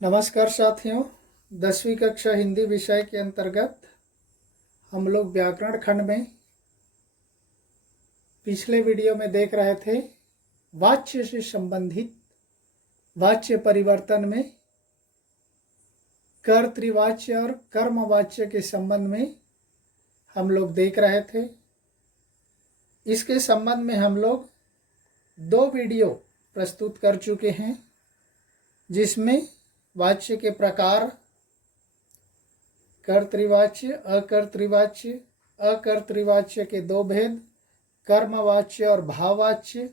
नमस्कार साथियों, 10वीं कक्षा हिंदी विषय के अंतर्गत हम लोग व्याकरण खंड में पिछले वीडियो में देख रहे थे वाच्य से संबंधित वाच्य परिवर्तन में कर्तृवाच्य और कर्मवाच्य के संबंध में हम लोग देख रहे थे। इसके संबंध में हम लोग 2 वीडियो प्रस्तुत कर चुके हैं, जिसमें वाच्य के प्रकार, कर्तृवाच्य, अकर्तृवाच्य, अकर्तृवाच्य के 2 भेद, कर्मवाच्य और भाववाच्य,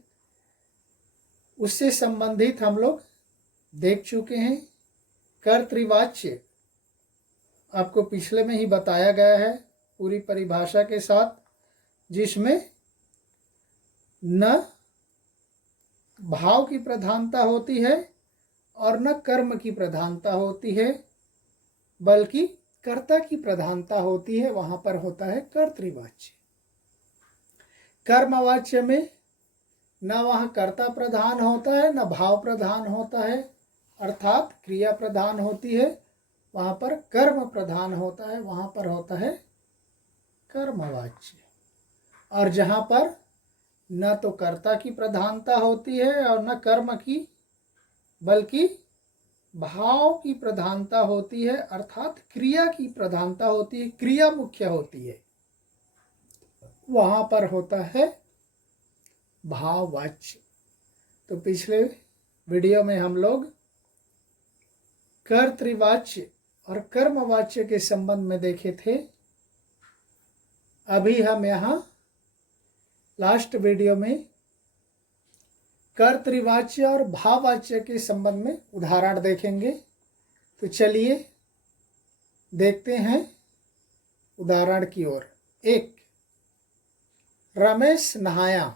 उससे संबंधित हम लोग देख चुके हैं। कर्तृवाच्य आपको पिछले में ही बताया गया है पूरी परिभाषा के साथ, जिसमें न भाव की प्रधानता होती है और न कर्म की प्रधानता होती है, बल्कि कर्ता की प्रधानता होती है। वहां पर होता है कर्तृवाच्य। कर्मवाच्य में न वहाँ कर्ता प्रधान होता है न भाव प्रधान होता है, अर्थात क्रिया प्रधान होती है। वहां पर कर्म प्रधान होता है, वहां पर होता है कर्मवाच्य। और जहां पर न तो कर्ता की प्रधानता होती है और न कर्म की, बल्कि भाव की प्रधानता होती है, अर्थात क्रिया की प्रधानता होती है, क्रिया मुख्य होती है, वहां पर होता है भाववाच्य। तो पिछले वीडियो में हम लोग कर्तृवाच्य और कर्मवाच्य के संबंध में देखे थे। अभी हम यहाँ लास्ट वीडियो में कर्तृवाच्य और भाववाच्य के संबंध में उदाहरण देखेंगे। तो चलिए देखते हैं उदाहरण की ओर। 1, रमेश नहाया।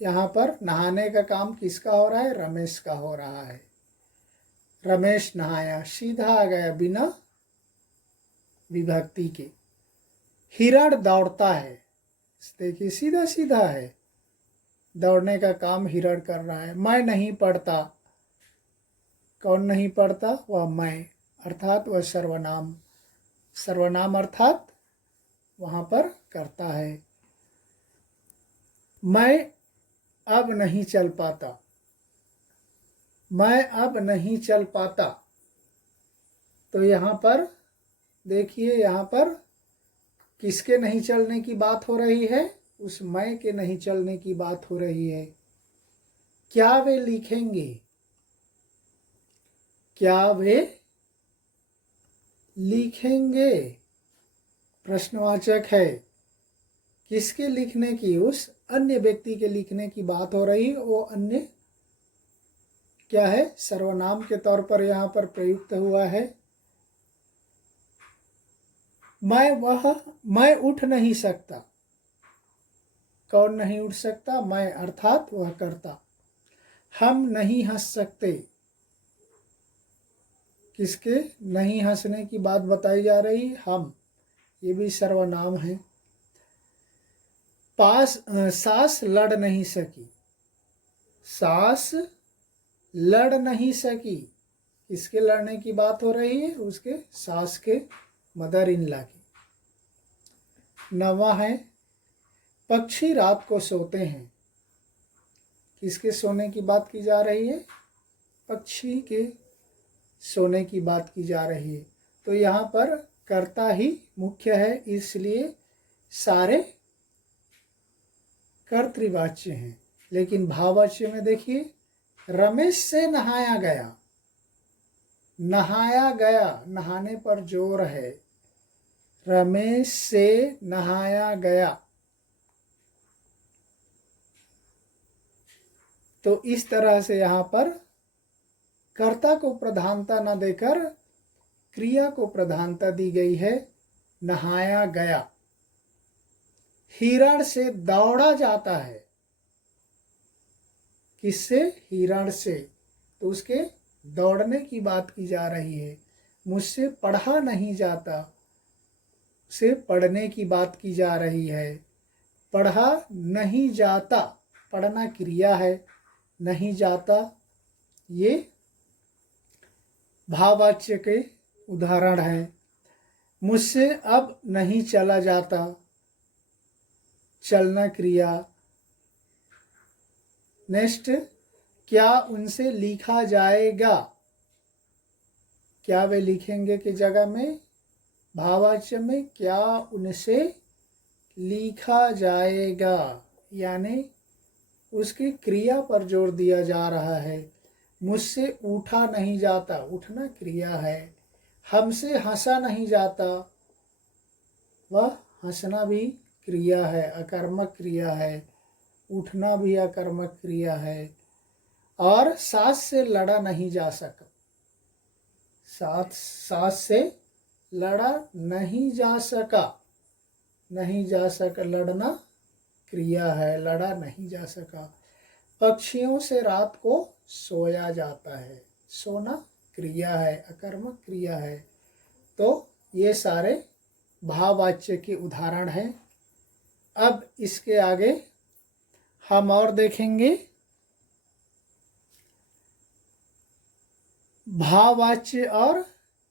यहाँ पर नहाने का काम किसका हो रहा है? रमेश का हो रहा है। रमेश नहाया सीधा आ गया बिना विभक्ति के। हिरण दौड़ता है, देखिए सीधा सीधा है, दौड़ने का काम हिरण कर रहा है। मैं नहीं पढ़ता, कौन नहीं पढ़ता? वह मैं, अर्थात वह सर्वनाम। सर्वनाम अर्थात वहां पर करता है। मैं अब नहीं चल पाता, मैं अब नहीं चल पाता। तो यहाँ पर देखिए, यहाँ पर किसके नहीं चलने की बात हो रही है? उस मैं के नहीं चलने की बात हो रही है। क्या वे लिखेंगे? क्या वे लिखेंगे? प्रश्नवाचक है। किसके लिखने की? उस अन्य व्यक्ति के लिखने की बात हो रही है। वो अन्य क्या है? सर्वनाम के तौर पर यहाँ पर प्रयुक्त हुआ है। मैं उठ नहीं सकता, कौन नहीं उठ सकता? मैं, अर्थात वह करता। हम नहीं हंस सकते, किसके नहीं हंसने की बात बताई जा रही? हम, ये भी सर्वनाम है। सास लड़ नहीं सकी, सास लड़ नहीं सकी, किसके लड़ने की बात हो रही है? उसके सास के, मदर इन लॉ की। 9वां है, पक्षी रात को सोते हैं, किसके सोने की बात की जा रही है? पक्षी के सोने की बात की जा रही है। तो यहाँ पर कर्ता ही मुख्य है, इसलिए सारे कर्तृवाच्य हैं। लेकिन भाववाच्य में देखिए, रमेश से नहाया गया। नहाया गया, नहाने पर जोर है। रमेश से नहाया गया। तो इस तरह से यहाँ पर कर्ता को प्रधानता न देकर क्रिया को प्रधानता दी गई है। नहाया गया। हिरण से दौड़ा जाता है, किससे? हिरण से। तो उसके दौड़ने की बात की जा रही है। मुझसे पढ़ा नहीं जाता, से पढ़ने की बात की जा रही है। पढ़ा नहीं जाता, पढ़ना क्रिया है, नहीं जाता ये भाववाच्य के उदाहरण हैं। मुझसे अब नहीं चला जाता, चलना क्रिया। नेक्स्ट, क्या उनसे लिखा जाएगा, क्या वे लिखेंगे की जगह में भाववाच्य में क्या उनसे लिखा जाएगा, यानी उसकी क्रिया पर जोर दिया जा रहा है। मुझसे उठा नहीं जाता, उठना क्रिया है। हमसे हंसा नहीं जाता, वह हंसना भी क्रिया है, अकर्मक क्रिया है। उठना भी अकर्मक क्रिया है। और सास से लड़ा नहीं जा सका, सास से लड़ा नहीं जा सका, नहीं जा सका लड़ना क्रिया है, लड़ा नहीं जा सका। पक्षियों से रात को सोया जाता है, सोना क्रिया है, अकर्मक क्रिया है। तो ये सारे भाववाच्य के उदाहरण हैं। अब इसके आगे हम और देखेंगे भाववाच्य और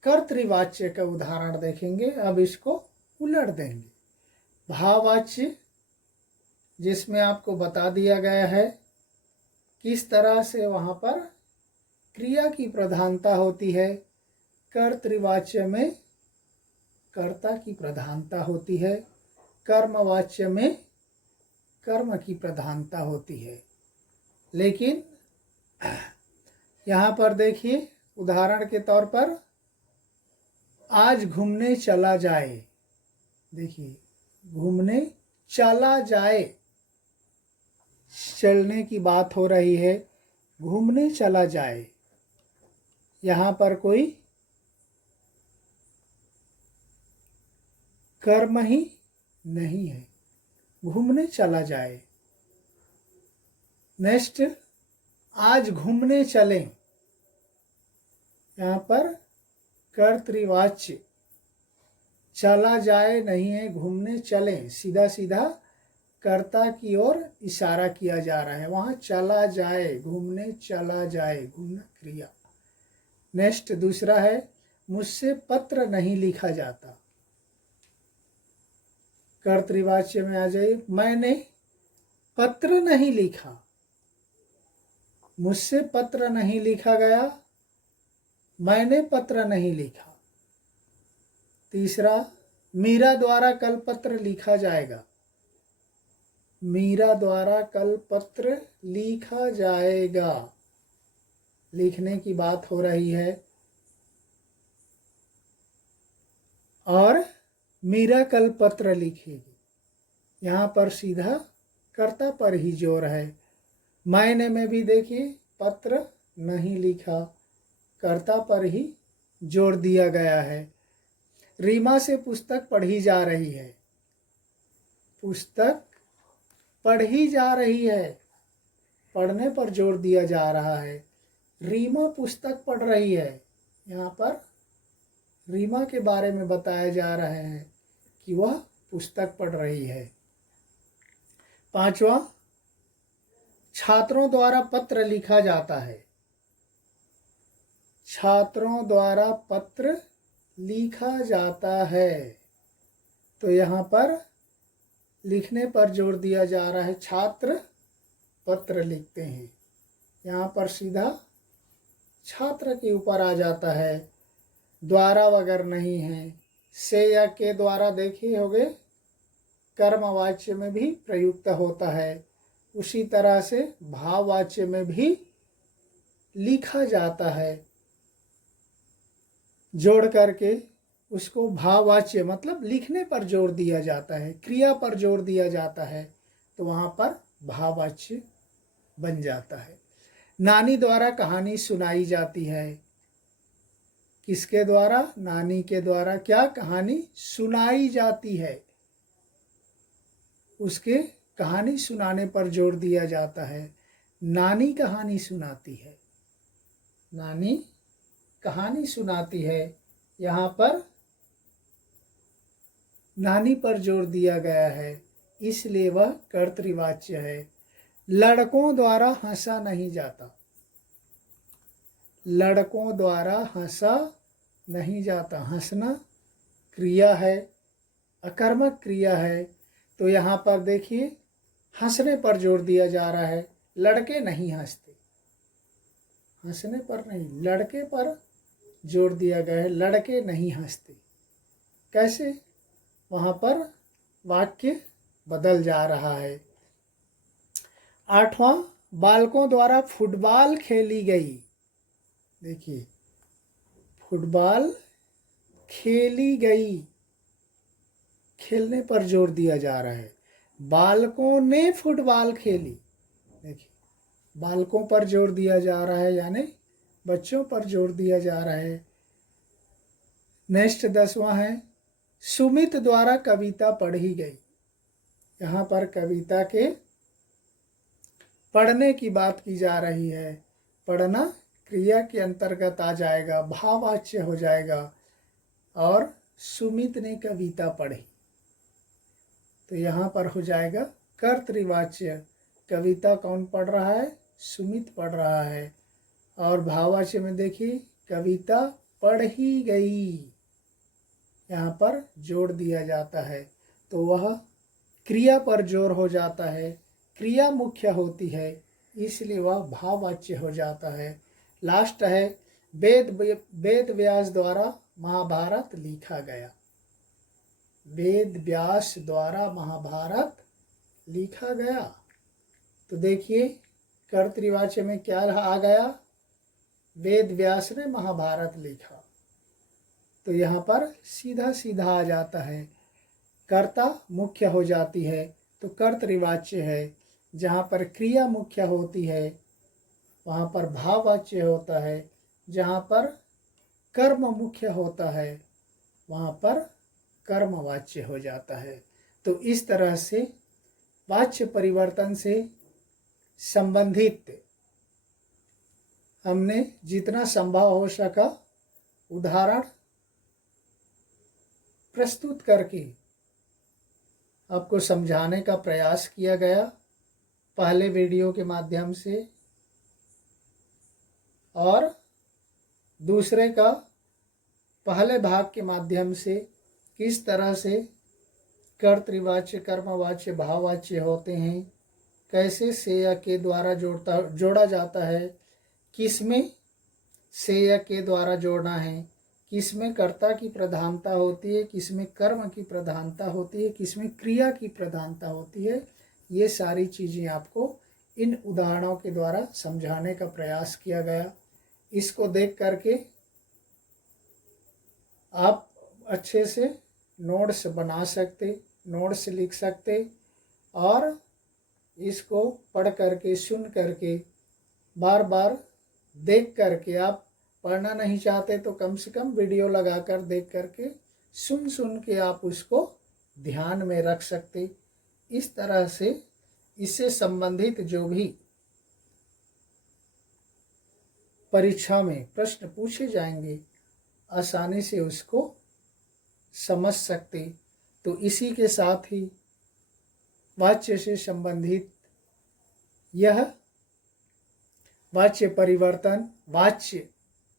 कर्तृवाच्य का उदाहरण देखेंगे। अब इसको उलट देंगे। भाववाच्य जिसमें आपको बता दिया गया है किस तरह से वहाँ पर क्रिया की प्रधानता होती है। कर्तृवाच्य में कर्ता की प्रधानता होती है, कर्मवाच्य में कर्म की प्रधानता होती है। लेकिन यहाँ पर देखिए उदाहरण के तौर पर आज घूमने चला जाए, देखिए घूमने चला जाए, चलने की बात हो रही है, घूमने चला जाए। यहाँ पर कोई कर्म ही नहीं है, घूमने चला जाए। नेक्स्ट, आज घूमने चलें, यहाँ पर कर्तृवाच्य, चला जाए नहीं है, घूमने चलें, सीधा सीधा कर्ता की ओर इशारा किया जा रहा है। वहाँ चला जाए, घूमने चला जाए, घूमना क्रिया। नेक्स्ट दूसरा है, मुझसे पत्र नहीं लिखा जाता, कर्तृवाच्य में आ जाए, मैंने पत्र नहीं लिखा, मुझसे पत्र नहीं लिखा गया, मैंने पत्र नहीं लिखा। तीसरा, मीरा द्वारा कल पत्र लिखा जाएगा, मीरा द्वारा कल पत्र लिखा जाएगा, लिखने की बात हो रही है। और मीरा कल पत्र लिखेगी, यहाँ पर सीधा कर्ता पर ही जोर है। मैंने में भी देखिए पत्र नहीं लिखा, कर्ता पर ही जोर दिया गया है। रीमा से पुस्तक पढ़ी जा रही है, पुस्तक पढ़ी जा रही है, पढ़ने पर जोर दिया जा रहा है। रीमा पुस्तक पढ़ रही है, यहाँ पर रीमा के बारे में बताया जा रहा है कि वह पुस्तक पढ़ रही है। पांचवा, छात्रों द्वारा पत्र लिखा जाता है, छात्रों द्वारा पत्र लिखा जाता है। तो यहाँ पर लिखने पर जोर दिया जा रहा है, छात्र पत्र लिखते हैं, यहाँ पर सीधा छात्र के ऊपर आ जाता है, द्वारा वगैरह नहीं है। से या के द्वारा देखे होगे कर्मवाच्य में भी प्रयुक्त होता है, उसी तरह से भाववाच्य में भी लिखा जाता है, जोड़ करके उसको भाववाच्य मतलब लिखने पर जोर दिया जाता है, क्रिया पर जोर दिया जाता है, तो वहाँ पर भाववाच्य बन जाता है। नानी द्वारा कहानी सुनाई जाती है, किसके द्वारा? नानी के द्वारा क्या कहानी सुनाई जाती है, उसके कहानी सुनाने पर जोर दिया जाता है। नानी कहानी सुनाती है, नानी कहानी सुनाती है, यहाँ पर नानी पर जोर दिया गया है, इसलिए वह कर्तृवाच्य है। लड़कों द्वारा हंसा नहीं जाता, लड़कों द्वारा हंसा नहीं जाता। हंसना क्रिया है, अकर्मक क्रिया है, तो यहाँ पर देखिए हंसने पर जोर दिया जा रहा है। लड़के नहीं हंसते, हंसने पर नहीं, लड़के पर जोर दिया गया है। लड़के नहीं हंसते, कैसे? वहाँ पर वाक्य बदल जा रहा है। 8वां, बालकों द्वारा फुटबॉल खेली गई। देखिए, फुटबॉल खेली गई, खेलने पर जोर दिया जा रहा है। बालकों ने फुटबॉल खेली, देखिए बालकों पर जोर दिया जा रहा है, यानी बच्चों पर जोर दिया जा रहा है। नेक्स्ट 10वां है, सुमित द्वारा कविता पढ़ी गई। यहाँ पर कविता के पढ़ने की बात की जा रही है। पढ़ना क्रिया के अंतर्गत आ जाएगा, भाववाच्य हो जाएगा। और सुमित ने कविता पढ़ी, तो यहाँ पर हो जाएगा कर्तृवाच्य। कविता कौन पढ़ रहा है? सुमित पढ़ रहा है। और भाववाच्य में देखिए कविता पढ़ी गई, यहाँ पर जोड़ दिया जाता है, तो वह क्रिया पर जोर हो जाता है। क्रिया मुख्य होती है, इसलिए वह भाववाच्य हो जाता है। लास्ट है, वेद व्यास द्वारा महाभारत लिखा गया। वेद व्यास द्वारा महाभारत लिखा गया, तो देखिए कर्तृवाच्य में क्या आ गया? वेद व्यास ने महाभारत लिखा, तो यहाँ पर सीधा सीधा आ जाता है। कर्ता मुख्य हो जाती है तो कर्तृवाच्य है। जहाँ पर क्रिया मुख्य होती है वहाँ पर भाववाच्य होता है। जहाँ पर कर्म मुख्य होता है वहाँ पर कर्मवाच्य हो जाता है। तो इस तरह से वाच्य परिवर्तन से संबंधित हमने जितना संभव हो सका उदाहरण प्रस्तुत करके आपको समझाने का प्रयास किया गया, पहले वीडियो के माध्यम से और दूसरे का पहले भाग के माध्यम से। किस तरह से कर्तृवाच्य, कर्मवाच्य, भाववाच्य होते हैं, कैसे से या के द्वारा जोड़ा जाता है, किसमें से या के द्वारा जोड़ना है, किसमें कर्ता की प्रधानता होती है, किसमें कर्म की प्रधानता होती है, किसमें क्रिया की प्रधानता होती है, ये सारी चीज़ें आपको इन उदाहरणों के द्वारा समझाने का प्रयास किया गया। इसको देख करके आप अच्छे से नोट्स बना सकते, नोट्स लिख सकते और इसको पढ़ करके, सुन करके, बार बार देख करके, आप पढ़ना नहीं चाहते तो कम से कम वीडियो लगाकर देख करके, सुन के आप उसको ध्यान में रख सकते। इस तरह से इससे संबंधित जो भी परीक्षा में प्रश्न पूछे जाएंगे आसानी से उसको समझ सकते। तो इसी के साथ ही वाच्य से संबंधित यह वाच्य परिवर्तन, वाच्य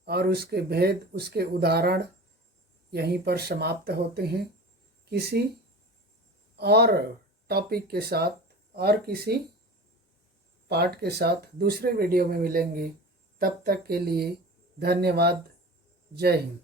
और उसके भेद, उसके उदाहरण यहीं पर समाप्त होते हैं। किसी और टॉपिक के साथ और किसी पार्ट के साथ दूसरे वीडियो में मिलेंगे। तब तक के लिए धन्यवाद। जय हिंद।